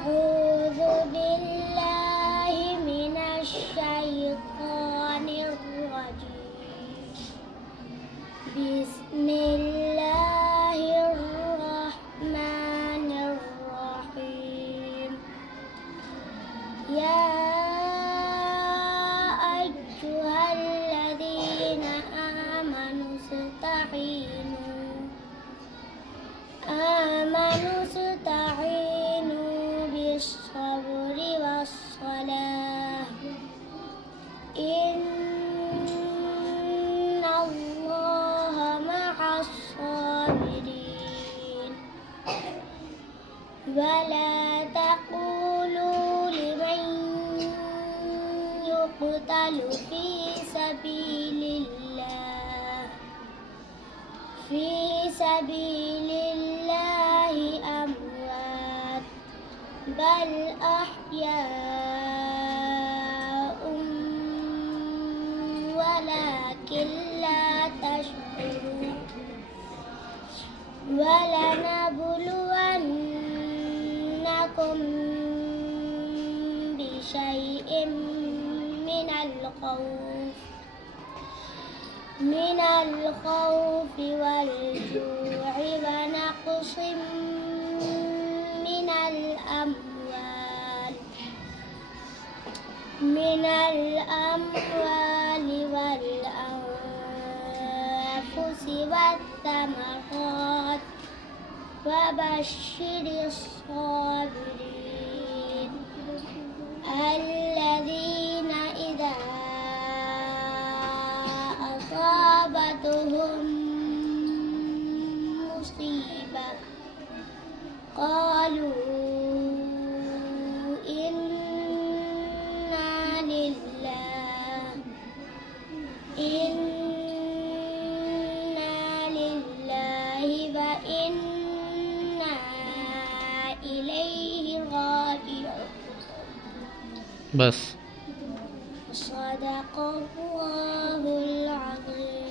أعوذ بالله من الشيطان الرجيم. بسم الله الرحمن الرحيم. يا أيها الذين آمنوا استعينوا بالصبر والصلاة إن الله مع الصابرين. ولا تقولوا لمن يقتل في سبيل الله أموات بل أحياء ولكن لا تشعرون. ولنبلونكم بشيء من الخوف والجوع ونقص من الأموال والأنفس والثمرات وبشر الصابرين الذين إذا أصابتهم مصيبة قالوا إنا لله وإنا إليه راجعون. بس صدق الله العظيم.